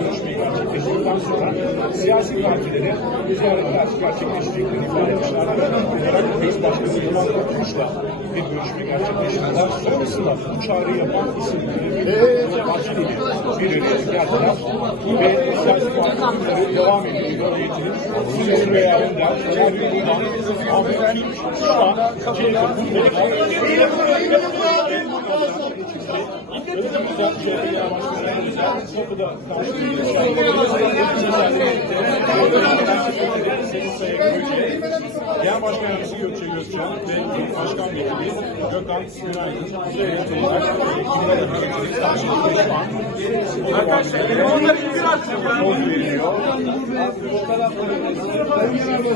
görüşmeyi gerçekleştirdikten sonra siyasi partileri ziyaretler gerçekleştireceklerini ifade etmişler. Meclis Başkanı Yılmaz Bakmış'la bir görüşme gerçekleştirdiler. Sonrasında bu çağrıyı yapan isimleri Bahçeli'yle bir araya geldiler ve siyasi partileri devam ediyor. Yetinin Süleyman veya Önder, Cevabı Buradan, Ahmet Türk, şu an CHP Genel Başkan Yardımcısı Gökçe Gökçen ve Başkan Vekili Gökhan Günaydın. Arkadaşlar telefonlar indir artık ya. Oy veriyor.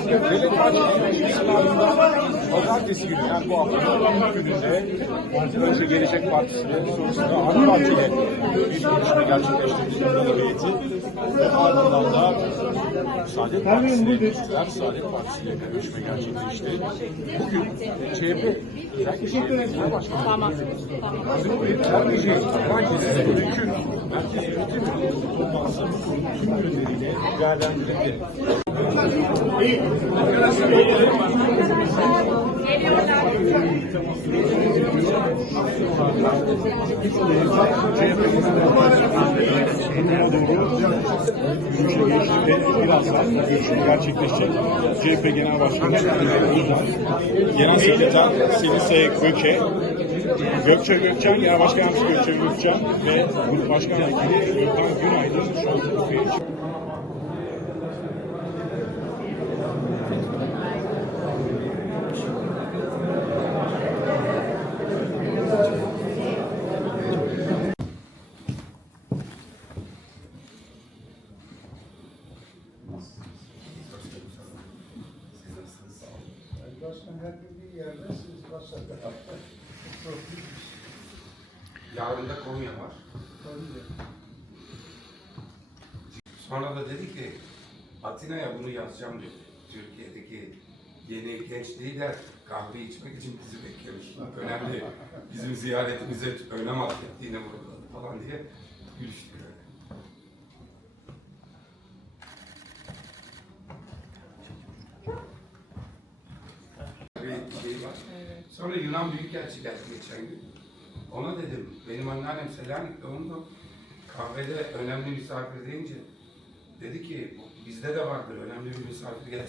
Devlet sınavında pazartesi günü yani bu hafta gününde önce Gelecek Partisi ve sonrasında AK Parti ile bir Yolda heyeti. Ve ardından da Saadet Partisi ile görüştüler. Saadet Partisi ile görüşme gerçekleşti. Bugün CHP özellikle CHP Genel Başkanı Tamam. Sadece herkes mümkün. Merkez yönetim toplantısı tüm yönleriyle değerlendirildi. Sonuna doğru yürüyüşe geçti ve birazdan görüşme gerçekleşecek. CHP Genel Başkanı Genel Sekreter Selin Göke, Gökçe Gökçen, Genel Başkan Gökçe Gökçen ve Başkan Vekili Gökhan Günaydın şu an Türkiye için. Başkan her bir yerde siz başladı. Yarın da Konya var. Sonra da dedi ki Atina'ya bunu yazacağım dedi. Türkiye'deki yeni genç lider kahve içmek için bizi beklemiş. Önemli bizim ziyaretimize önem hak ettiğini vurguladı falan diye gülüştük Bir şey var. Sonra Yunan Büyükelçi geldi geçen gün. Ona dedim, benim anneannem Selanik'te onu da kahvede önemli misafir deyince dedi ki bizde de vardır önemli bir misafir gelse